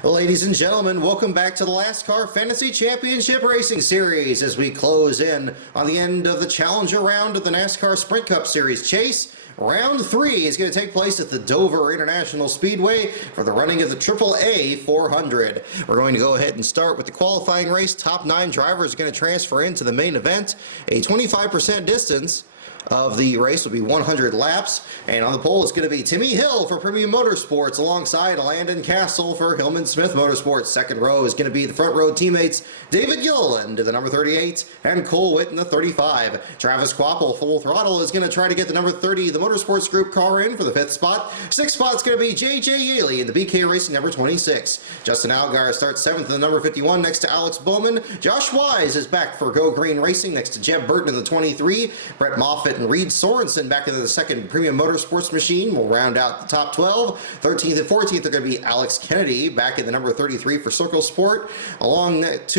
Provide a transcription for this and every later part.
Ladies and gentlemen, welcome back to the LASTCAR Fantasy Championship Racing Series as we close in on the end of the Challenger round of the NASCAR Sprint Cup Series Chase. Round 3 is going to take place at the Dover International Speedway for the running of the AAA 400. We're going to go ahead and start with the qualifying race. Top 9 drivers are going to transfer into the main event. A 25% distance of the race will be 100 laps, and on the pole is going to be Timmy Hill for Premium Motorsports alongside Landon Castle for Hillman Smith Motorsports. Second row is going to be the front row teammates David Gilliland to the number 38 and Cole Witt in the 35. Travis Quapple full throttle is going to try to get the number 30 the Motorsports Group car in for the 5th spot. 6th spot is going to be J.J. Yaley in the BK Racing number 26. Justin Allgaier starts 7th in the number 51 next to Alex Bowman. Josh Wise is back for Go Green Racing next to Jeb Burton in the 23. Brett Moffitt and Reed Sorensen back into the second Premium Motorsports machine will round out the top 12. 13th and 14th are going to be Alex Kennedy back in the number 33 for Circle Sport, alongside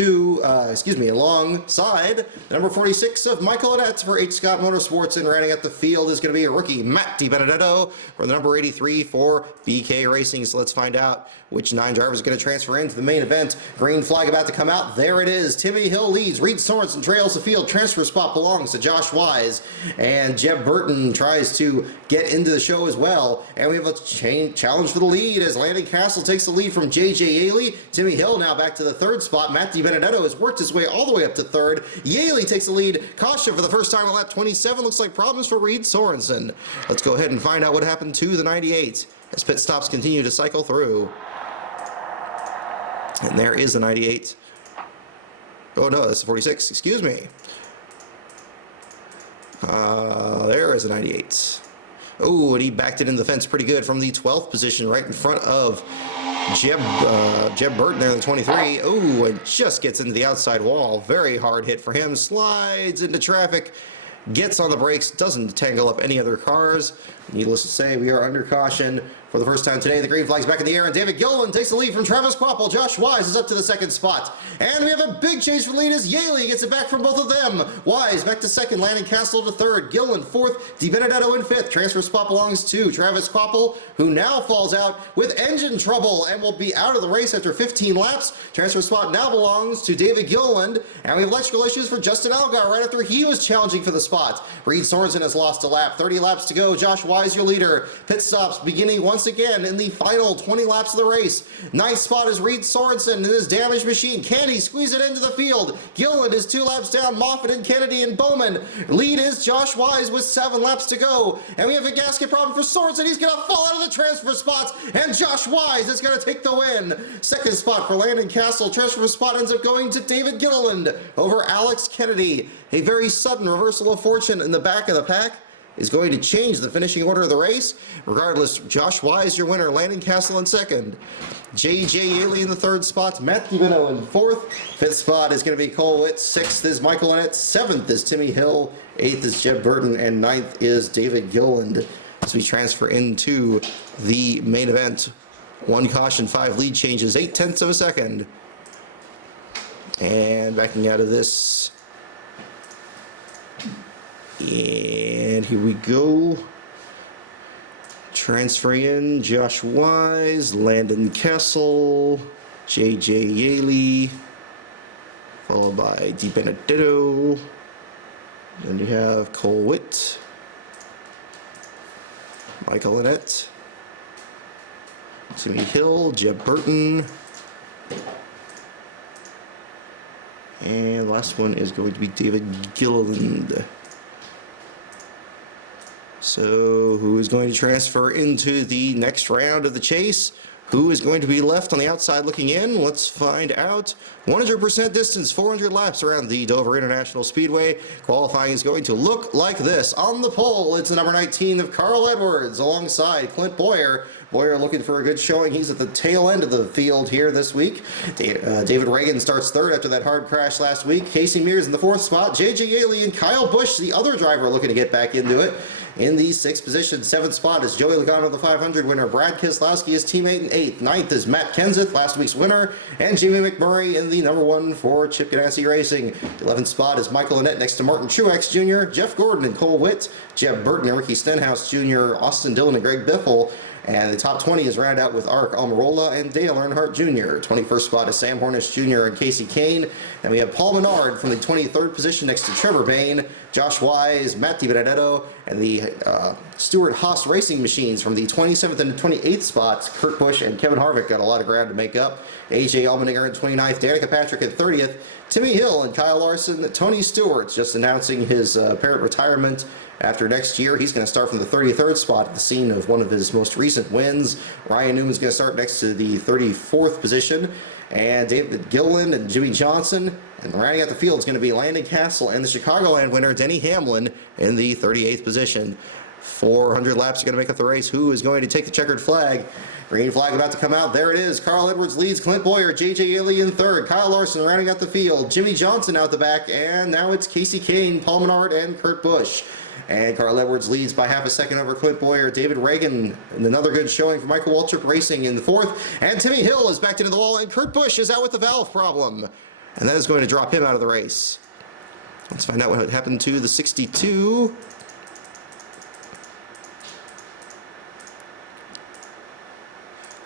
the number 46 of Michael Annette for H. Scott Motorsports, and rounding out the field is going to be a rookie Matt DiBenedetto from the number 83 for BK Racing. So let's find out which 9 drivers are going to transfer into the main event. Green flag about to come out. There it is. Timmy Hill leads. Reed Sorensen trails the field. Transfer spot belongs to Josh Wise, and Jeb Burton tries to get into the show as well. And we have a challenge for the lead as Landon Castle takes the lead from J.J. Yaley. Timmy Hill now back to the 3rd spot. Matt DiBenedetto has worked his way all the way up to 3rd. Yaley takes the lead. Caution for the first time on lap 27. Looks like problems for Reed Sorensen. Let's go ahead and find out what happened to the 98 as pit stops continue to cycle through. And there is the 98. Oh no, that's the 46. Excuse me. There is a 98. Oh, and he backed it in the fence pretty good from the 12th position right in front of Jeb Burton there in the 23. Oh, and just gets into the outside wall. Very hard hit for him. Slides into traffic. Gets on the brakes. Doesn't tangle up any other cars. Needless to say, we are under caution for the first time today. The green flag's back in the air, and David Gilliland takes the lead from Travis Quapple. Josh Wise is up to the 2nd spot. And we have a big chase for the lead as Yaley gets it back from both of them. Wise back to 2nd, Landon Castle to 3rd, Gilliland 4th, DiBenedetto in 5th. Transfer spot belongs to Travis Quapple, who now falls out with engine trouble and will be out of the race after 15 laps. Transfer spot now belongs to David Gilliland, and we have electrical issues for Justin Allgaier right after he was challenging for the spot. Reed Sorensen has lost a lap. 30 laps to go. Josh Wise, your leader. Pit stops beginning once again in the final 20 laps of the race. 9th spot is Reed Sorensen in his damaged machine. Can he squeeze it into the field? Gilliland is 2 laps down. Moffitt and Kennedy and Bowman. Lead is Josh Wise with 7 laps to go. And we have a gasket problem for Sorensen. He's going to fall out of the transfer spots. And Josh Wise is going to take the win. 2nd spot for Landon Castle. Transfer spot ends up going to David Gilliland over Alex Kennedy. A very sudden reversal of fortune in the back of the pack is going to change the finishing order of the race. Regardless, Josh Wise, your winner. Landon Castle in 2nd. J.J. Yaley in the 3rd spot. Matt DiBenedetto in 4th. 5th spot is going to be Cole Witt. 6th is Michael Annette. 7th is Timmy Hill. 8th is Jeb Burton. And 9th is David Gilliland as we transfer into the main event. 1 caution, 5 lead changes, 0.8 of a second. And backing out of this. And here we go. Transferring in Josh Wise, Landon Castle, J.J. Yaley, followed by DiBenedetto. Then you have Cole Witt, Michael Annette, Timmy Hill, Jeb Burton. And the last one is going to be David Gilliland. So who is going to transfer into the next round of the chase? Who is going to be left on the outside looking in? Let's find out. 100% distance, 400 laps around the Dover International Speedway. Qualifying is going to look like this. On the pole, it's the number 19 of Carl Edwards alongside Clint Boyer. Boyer looking for a good showing. He's at the tail end of the field here this week. David Reagan starts 3rd after that hard crash last week. Casey Mears in the 4th spot. J.J. Yaley and Kyle Busch, the other driver, looking to get back into it. In the 6th position, 7th spot is Joey Logano, the 500 winner. Brad Keselowski is teammate in 8th. 9th is Matt Kenseth, last week's winner. And Jamie McMurray in the number 1 for Chip Ganassi Racing. 11th spot is Michael Annette next to Martin Truex Jr., Jeff Gordon and Cole Witt, Jeb Burton and Ricky Stenhouse Jr., Austin Dillon and Greg Biffle. And the top 20 is rounded out with Ark Almirola and Dale Earnhardt Jr. 21st spot is Sam Hornish Jr. and Casey Kane. And we have Paul Menard from the 23rd position next to Trevor Bayne, Josh Wise, Matt DiBenedetto, and the Stuart Haas Racing Machines from the 27th and 28th spots. Kurt Busch and Kevin Harvick got a lot of ground to make up. AJ Allmendinger in 29th, Danica Patrick in 30th, Timmy Hill and Kyle Larson. Tony Stewart just announcing his apparent retirement after next year. He's going to start from the 33rd spot at the scene of one of his most recent wins. Ryan Newman's going to start next to the 34th position. And David Gilliland and Jimmy Johnson. And rounding out the field is going to be Landon Castle and the Chicagoland winner, Denny Hamlin, in the 38th position. 400 laps are going to make up the race. Who is going to take the checkered flag? Green flag about to come out. There it is. Carl Edwards leads Clint Boyer. J.J. Ely in third. Kyle Larson rounding out the field. Jimmy Johnson out the back. And now it's Casey Kane, Paul Menard, and Kurt Busch. And Carl Edwards leads by half a second over Clint Boyer. David Reagan, and another good showing for Michael Waltrip Racing in the fourth. And Timmy Hill is backed into the wall. And Kurt Busch is out with the valve problem. And that is going to drop him out of the race. Let's find out what happened to the 62.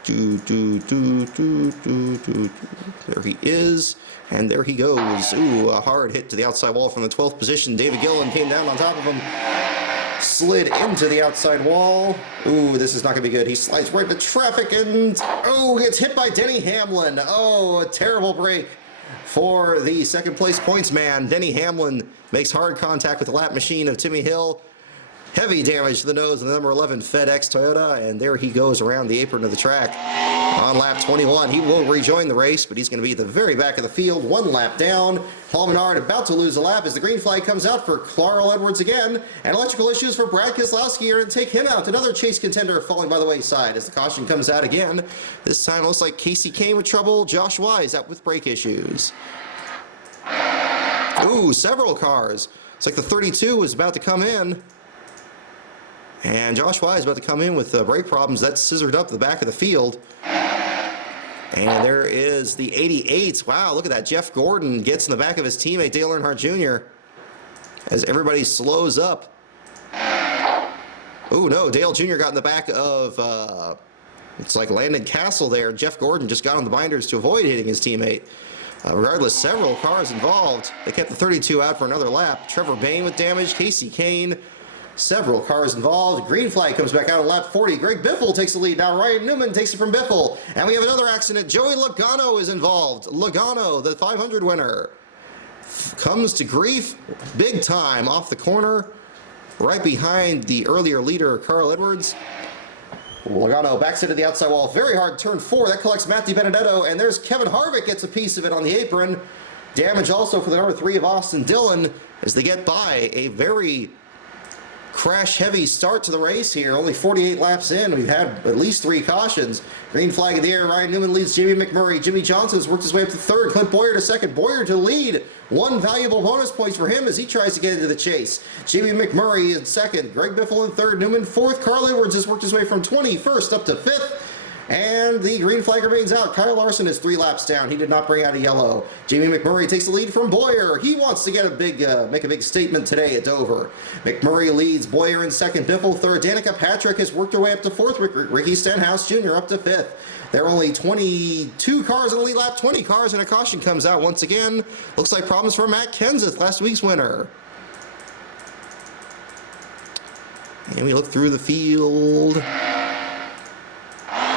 There he is, and there he goes. Ooh, a hard hit to the outside wall from the 12th position. David Gilliland came down on top of him, slid into the outside wall. Ooh, this is not going to be good. He slides right into traffic and, oh, gets hit by Denny Hamlin. Oh, a terrible break for the second place points man. Denny Hamlin makes hard contact with the lap machine of Timmy Hill. Heavy damage to the nose of the number 11 FedEx Toyota, and there he goes around the apron of the track. On lap 21, he will rejoin the race, but he's going to be at the very back of the field, one lap down. Paul Menard about to lose a lap as the green flag comes out for Carl Edwards again, and electrical issues for Brad Keselowski are going to take him out. Another chase contender falling by the wayside as the caution comes out again. This time it looks like Casey Kane with trouble, Josh Wise out with brake issues. Ooh, several cars. It's like the 32 was about to come in. And Josh Wise about to come in with brake problems. That's scissored up the back of the field. And there is the 88. Wow, look at that. Jeff Gordon gets in the back of his teammate, Dale Earnhardt Jr. as everybody slows up. Oh, no, Dale Jr. got in the back of, it's like Landon Castle there. Jeff Gordon just got on the binders to avoid hitting his teammate. Regardless, several cars involved. They kept the 32 out for another lap. Trevor Bayne with damage, Casey Kane. Several cars involved. Green flag comes back out on lap 40. Greg Biffle takes the lead. Now Ryan Newman takes it from Biffle. And we have another accident. Joey Logano is involved. Logano, the 500 winner, comes to grief big time off the corner, right behind the earlier leader, Carl Edwards. Logano backs into the outside wall. Very hard turn 4. That collects Matt DiBenedetto. And there's Kevin Harvick gets a piece of it on the apron. Damage also for the number 3 of Austin Dillon as they get by a very crash-heavy start to the race here. Only 48 laps in. We've had at least 3 cautions. Green flag in the air. Ryan Newman leads Jamie McMurray. Jimmy Johnson has worked his way up to third. Clint Boyer to second. Boyer to lead. 1 valuable bonus points for him as he tries to get into the chase. Jamie McMurray in second. Greg Biffle in third. Newman fourth. Carl Edwards has worked his way from 21st up to 5th. And the green flag remains out. Kyle Larson is 3 laps down. He did not bring out a yellow. Jamie McMurray takes the lead from Boyer. He wants to get a big, make a big statement today at Dover. McMurray leads. Boyer in second. Biffle third. Danica Patrick has worked her way up to fourth. Ricky Stenhouse Jr. up to 5th. There are only 22 cars in the lead lap. 20 cars, and a caution comes out once again. Looks like problems for Matt Kenseth, last week's winner. And we look through the field.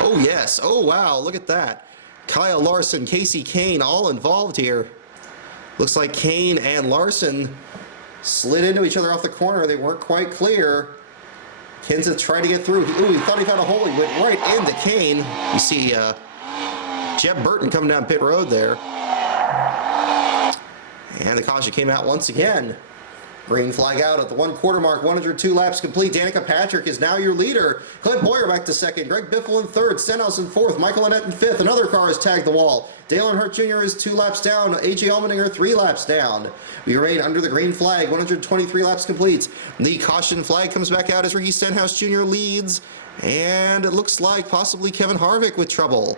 Oh, yes. Oh, wow. Look at that. Kyle Larson, Casey Kane, all involved here. Looks like Kane and Larson slid into each other off the corner. They weren't quite clear. Kenseth tried to get through. Ooh, he thought he found a hole. He went right into Kane. You see Jeb Burton coming down pit road there. And the caution came out once again. Green flag out at the 1/4 mark. 102 laps complete. Danica Patrick is now your leader. Clint Boyer back to second. Greg Biffle in third. Stenhouse in fourth. Michael Annett in fifth. Another car has tagged the wall. Dale Earnhardt Jr. is 2 laps down. AJ Allmendinger 3 laps down. We remain under the green flag. 123 laps complete. The caution flag comes back out as Ricky Stenhouse Jr. leads. And it looks like possibly Kevin Harvick with trouble.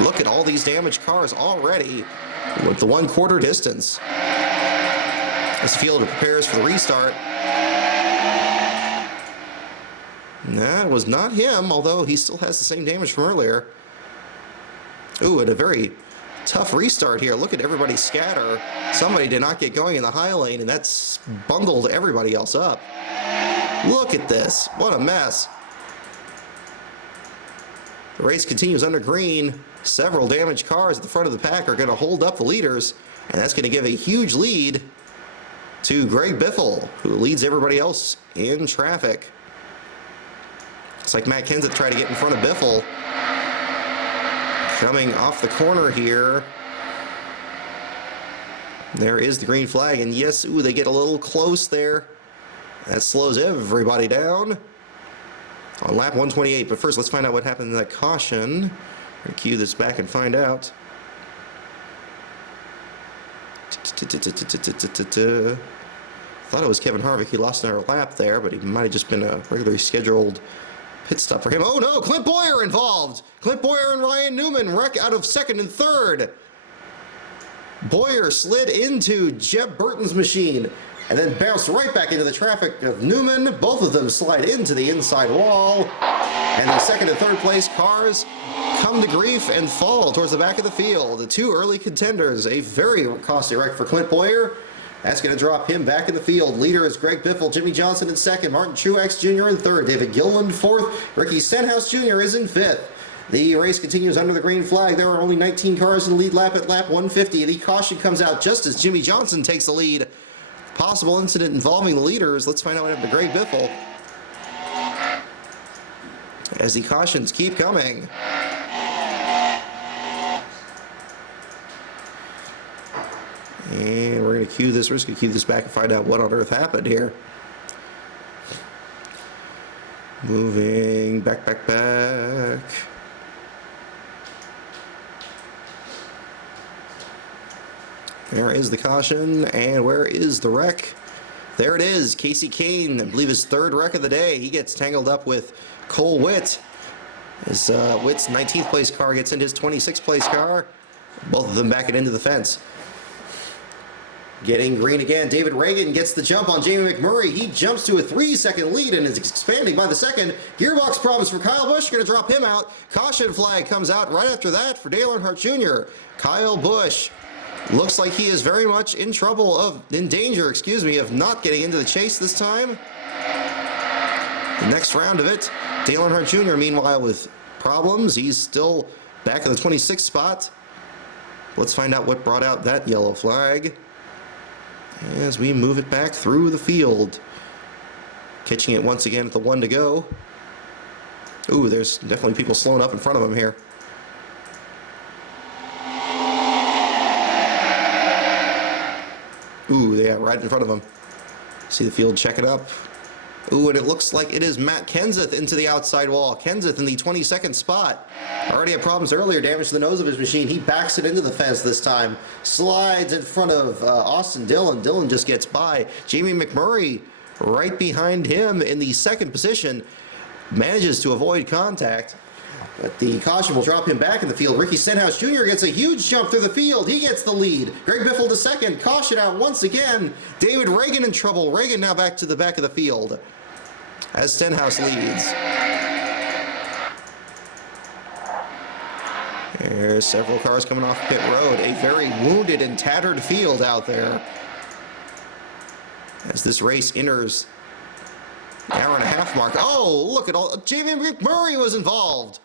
Look at all these damaged cars already with the 1/4 distance. As the field prepares for the restart. That was not him, although he still has the same damage from earlier. Ooh, and a very tough restart here. Look at everybody scatter. Somebody did not get going in the high lane, and that's bundled everybody else up. Look at this. What a mess. The race continues under green. Several damaged cars at the front of the pack are going to hold up the leaders, and that's going to give a huge lead to Greg Biffle, who leads everybody else in traffic. It's like Matt Kenseth tried to get in front of Biffle. Coming off the corner here. There is the green flag, and yes, ooh, they get a little close there. That slows everybody down on lap 128. But first, let's find out what happened in that caution. I'm going to cue this back and find out. Thought it was Kevin Harvick. He lost another lap there, but he might have just been a regularly scheduled pit stop for him. Oh no, Clint Boyer involved. Clint Boyer and Ryan Newman wreck out of second and third. Boyer slid into Jeb Burton's machine and then bounced right back into the traffic of Newman. Both of them slide into the inside wall. And the second and third place cars come to grief and fall towards the back of the field. The two early contenders, a very costly wreck for Clint Boyer. That's going to drop him back in the field. Leader is Greg Biffle, Jimmy Johnson in second, Martin Truex Jr. in third, David Gilliland fourth, Ricky Stenhouse Jr. is in fifth. The race continues under the green flag. There are only 19 cars in the lead lap at lap 150. The caution comes out just as Jimmy Johnson takes the lead. Possible incident involving the leaders. Let's find out what happened to Greg Biffle as the cautions keep coming. And we're going to cue this. We're just going to cue this back and find out what on earth happened here. Moving back. There is the caution, and where is the wreck? There it is. Casey Kane, I believe his third wreck of the day. He gets tangled up with Cole Witt. As Witt's 19th place car gets into his 26th place car. Both of them backing into the fence. Getting green again, David Reagan gets the jump on Jamie McMurray. He jumps to a 3-second lead and is expanding by the second. Gearbox problems for Kyle Busch, going to drop him out. Caution flag comes out right after that for Dale Earnhardt Jr. Kyle Busch looks like he is very much in danger, of not getting into the chase this time. The next round of it, Dale Earnhardt Jr. meanwhile with problems. He's still back in the 26th spot. Let's find out what brought out that yellow flag as we move it back through the field. Catching it once again at the 1 to go. Ooh, there's definitely people slowing up in front of him here. Ooh, yeah, right in front of him. See the field check it up. Ooh, and it looks like it is Matt Kenseth into the outside wall. Kenseth in the 22nd spot. Already had problems earlier, damage to the nose of his machine. He backs it into the fence this time. Slides in front of Austin Dillon. Dillon just gets by. Jamie McMurray right behind him in the second position. Manages to avoid contact. But the caution will drop him back in the field. Ricky Stenhouse Jr. gets a huge jump through the field. He gets the lead. Greg Biffle to second. Caution out once again. David Reagan in trouble. Reagan now back to the back of the field as Stenhouse leads. There's several cars coming off pit road. A very wounded and tattered field out there as this race enters the hour-and-a-half mark. Oh, look at all. Jamie McMurray was involved.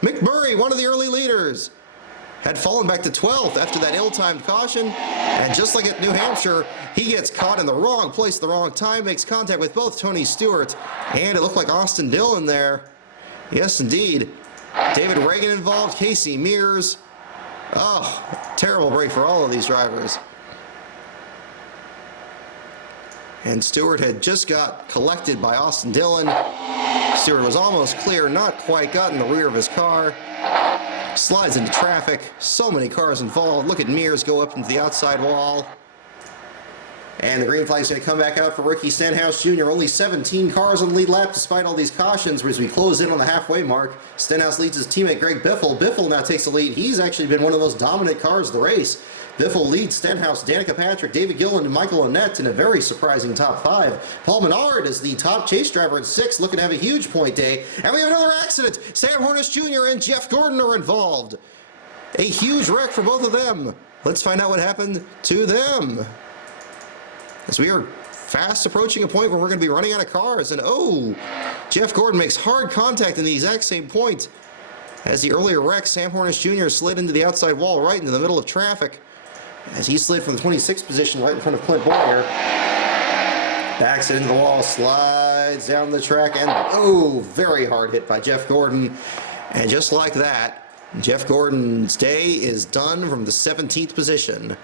McMurray, one of the early leaders, had fallen back to 12th after that ill-timed caution. And just like at New Hampshire, he gets caught in the wrong place at the wrong time, makes contact with both Tony Stewart, and it looked like Austin Dillon there. Yes, indeed. David Reagan involved, Casey Mears. Oh, terrible break for all of these drivers. And Stewart had just got collected by Austin Dillon. Stewart was almost clear, not quite got in the rear of his car. Slides into traffic. So many cars involved. Look at Mears go up into the outside wall. And the green flag is going to come back out for Ricky Stenhouse Jr. Only 17 cars on the lead lap despite all these cautions as we close in on the halfway mark. Stenhouse leads his teammate Greg Biffle. Biffle now takes the lead. He's actually been one of the most dominant cars of the race. Biffle leads Stenhouse, Danica Patrick, David Gillen, and Michael Annette in a very surprising top 5. Paul Menard is the top chase driver in 6th, looking to have a huge point day. And we have another accident. Sam Hornish Jr. and Jeff Gordon are involved. A huge wreck for both of them. Let's find out what happened to them. As we are fast approaching a point where we're going to be running out of cars. And oh, Jeff Gordon makes hard contact in the exact same point. As the earlier wreck, Sam Hornish Jr. slid into the outside wall right into the middle of traffic. As he slid from the 26th position right in front of Clint Boyer. Backs into the wall, slides down the track, and oh, very hard hit by Jeff Gordon. And just like that, Jeff Gordon's day is done from the 17th position.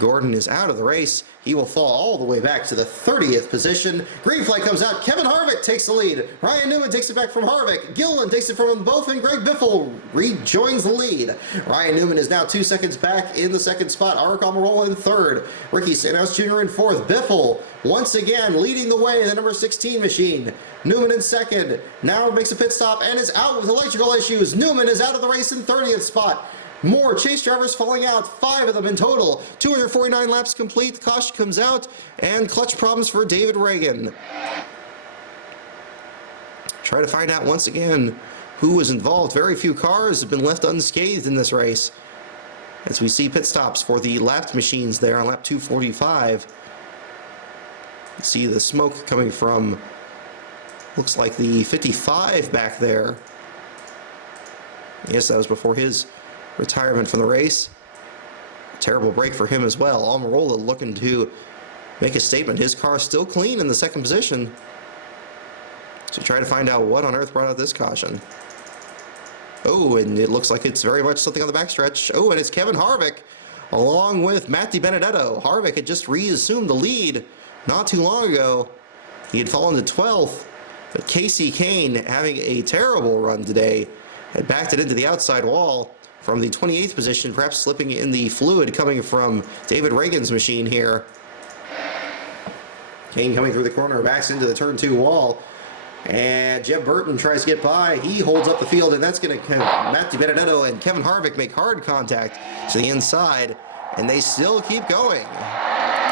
Gordon is out of the race. He will fall all the way back to the 30th position. Green flag comes out. Kevin Harvick takes the lead. Ryan Newman takes it back from Harvick. Gillen takes it from them both, and Greg Biffle rejoins the lead. Ryan Newman is now 2 seconds back in the 2nd spot. Aric Almirola in 3rd. Ricky Stenhouse Jr. in 4th. Biffle once again leading the way in the number 16 machine. Newman in 2nd. Now makes a pit stop and is out with electrical issues. Newman is out of the race in 30th spot. More chase drivers falling out, 5 of them in total. 249 laps complete, caution comes out, and clutch problems for David Reagan. Try to find out once again who was involved. Very few cars have been left unscathed in this race. As we see pit stops for the lapped machines there on lap 245. See the smoke coming from, looks like the 55 back there. Yes, that was before his retirement from the race. Terrible break for him as well. Almirola looking to make a statement. His car still clean in the 2nd position. So try to find out what on earth brought out this caution. Oh, and it looks like it's very much something on the backstretch. Oh, and it's Kevin Harvick along with Matt DiBenedetto. Harvick had just reassumed the lead not too long ago. He had fallen to 12th, but Casey Kane, having a terrible run today, had backed it into the outside wall from the 28th position, perhaps slipping in the fluid coming from David Reagan's machine here. Kane coming through the corner, backs into the turn 2 wall. And Jeb Burton tries to get by. He holds up the field, and that's going to Matt DiBenedetto and Kevin Harvick make hard contact to the inside, and they still keep going.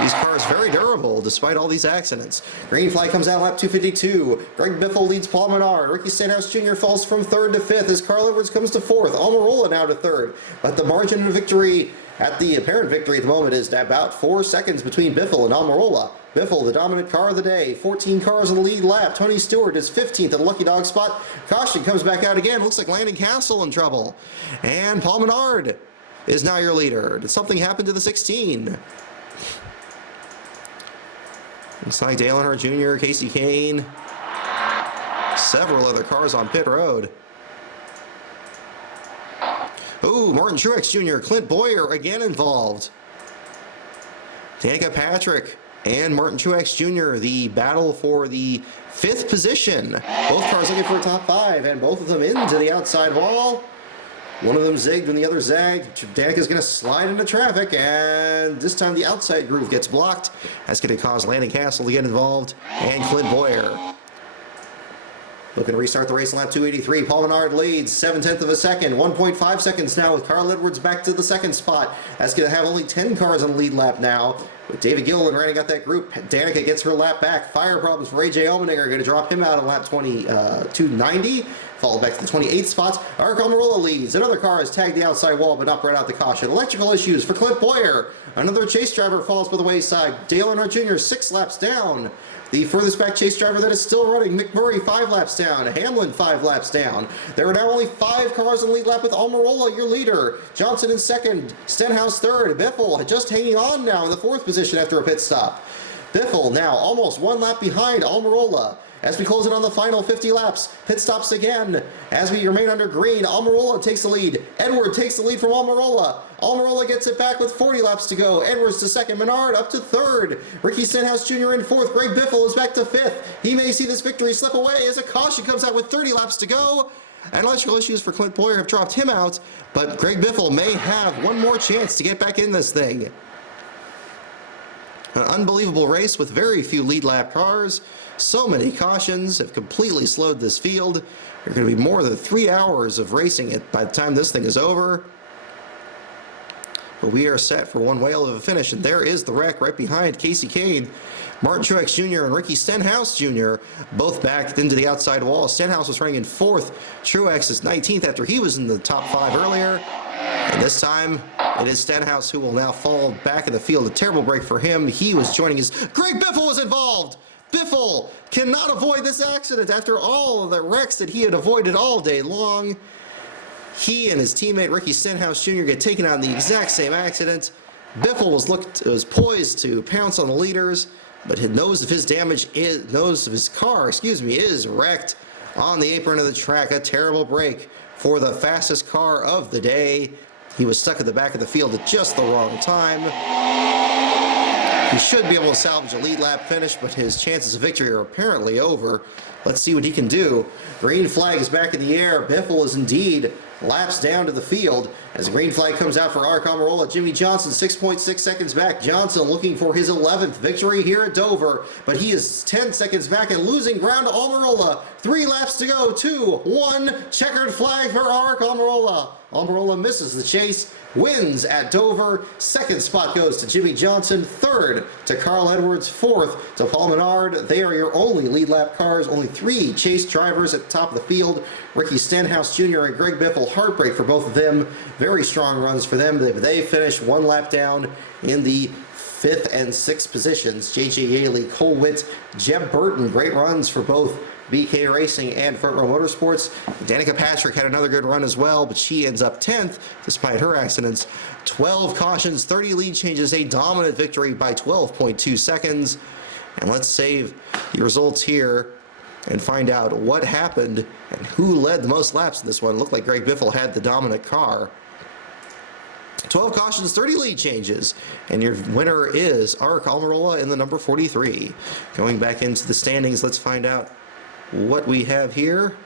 These cars very durable despite all these accidents. Green flag comes out lap 252. Greg Biffle leads Paul Menard. Ricky Stenhouse Jr. falls from 3rd to 5th as Carl Edwards comes to 4th. Almirola now to 3rd. But the margin of victory, at the apparent victory at the moment, is about 4 seconds between Biffle and Almirola. Biffle, the dominant car of the day. 14 cars in the lead lap. Tony Stewart is 15th at the lucky dog spot. Caution comes back out again. Looks like Landon Castle in trouble. And Paul Menard is now your leader. Did something happen to the 16? Looks like Dale Earnhardt Jr., Casey Kane, several other cars on pit road. Oh, Martin Truex Jr., Clint Boyer again involved. Danica Patrick and Martin Truex Jr., the battle for the 5th position. Both cars looking for a top 5, and both of them into the outside wall. One of them zigged when the other zagged. Danica's going to slide into traffic, and this time the outside groove gets blocked. That's going to cause Landon Castle to get involved, and Clint Boyer. Looking to restart the race in lap 283. Paul Menard leads 7/10 of a second. 1.5 seconds now with Carl Edwards back to the 2nd spot. That's going to have only 10 cars on the lead lap now. With David Gillen running out that group, Danica gets her lap back. Fire problems for AJ Allmendinger are going to drop him out on lap 290. Followed back to the 28th spots. Aric Almirola leads. Another car has tagged the outside wall but not brought out the caution. Electrical issues for Clint Boyer. Another chase driver falls by the wayside. Dale Earnhardt Jr. 6 laps down. The furthest back chase driver that is still running, McMurray 5 laps down. Hamlin 5 laps down. There are now only 5 cars in the lead lap with Almirola, your leader. Johnson in 2nd. Stenhouse 3rd. Biffle just hanging on now in the 4th position after a pit stop. Biffle now almost 1 lap behind Almirola. As we close in on the final 50 laps, pit stops again. As we remain under green, Almirola takes the lead. Edward takes the lead from Almirola. Almirola gets it back with 40 laps to go. Edwards to 2nd, Menard up to 3rd. Ricky Stenhouse Jr. in 4th. Greg Biffle is back to 5th. He may see this victory slip away as a caution comes out with 30 laps to go. And electrical issues for Clint Boyer have dropped him out, but Greg Biffle may have one more chance to get back in this thing. An unbelievable race with very few lead lap cars. So many cautions have completely slowed this field. There's going to be more than 3 hours of racing it by the time this thing is over. But we are set for one whale of a finish, and there is the wreck right behind Casey Cade. Martin Truex Jr. and Ricky Stenhouse Jr. both backed into the outside wall. Stenhouse was running in 4th. Truex is 19th after he was in the top 5 earlier. And this time, it is Stenhouse who will now fall back in the field. A terrible break for him. He was joining his... Greg Biffle was involved! Biffle cannot avoid this accident after all of the wrecks that he had avoided all day long. He and his teammate Ricky Stenhouse Jr. get taken out in the exact same accident. Biffle was poised to pounce on the leaders, but his nose of his car is wrecked on the apron of the track. A terrible break for the fastest car of the day. He was stuck at the back of the field at just the wrong time. He should be able to salvage a lead lap finish, but his chances of victory are apparently over. Let's see what he can do. Green flag is back in the air. Biffle is indeed laps down to the field as the green flag comes out for Aric Almirola. Jimmy Johnson 6.6 seconds back. Johnson looking for his 11th victory here at Dover, but he is 10 seconds back and losing ground to Almirola. 3 laps to go. 2, 1. Checkered flag for Aric Almirola. Almirola misses the chase, wins at Dover. 2nd spot goes to Jimmy Johnson. 3rd to Carl Edwards. 4th to Paul Menard. They are your only lead lap cars. Only 3 chase drivers at the top of the field. Ricky Stenhouse Jr. and Greg Biffle. Heartbreak for both of them. Very strong runs for them. They finish 1 lap down in the 5th and 6th positions. J.J. Yaley, Cole Witt, Jeb Burton. Great runs for both BK Racing and Front Row Motorsports. Danica Patrick had another good run as well, but she ends up 10th despite her accidents. 12 cautions, 30 lead changes, a dominant victory by 12.2 seconds. And let's save the results here and find out what happened and who led the most laps in this one. It looked like Greg Biffle had the dominant car. 12 cautions, 30 lead changes, and your winner is Aric Almirola in the number 43. Going back into the standings, let's find out what we have here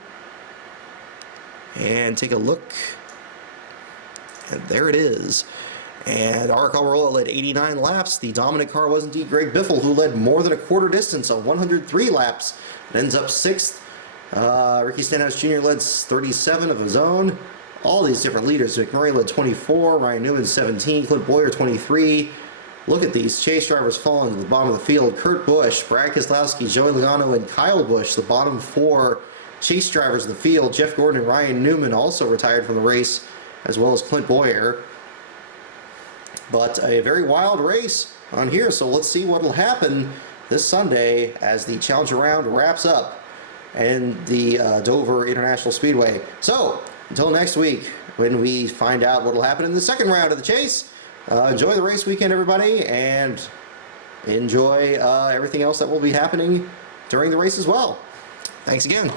and take a look, and there it is. And Aric Almirola led 89 laps. The dominant car was indeed Greg Biffle, who led more than a quarter distance on 103 laps. It ends up 6th. Ricky Stenhouse Jr. led 37 of his own. All these different leaders. McMurray led 24, Ryan Newman 17, Clint Boyer 23. Look at these chase drivers falling to the bottom of the field. Kurt Busch, Brad Keselowski, Joey Logano, and Kyle Busch, the bottom 4 chase drivers in the field. Jeff Gordon and Ryan Newman also retired from the race, as well as Clint Boyer. But a very wild race on here, so let's see what will happen this Sunday as the Challenger Round wraps up and the Dover International Speedway. So, until next week, when we find out what will happen in the second round of the chase, enjoy the race weekend, everybody, and enjoy everything else that will be happening during the race as well. Thanks again.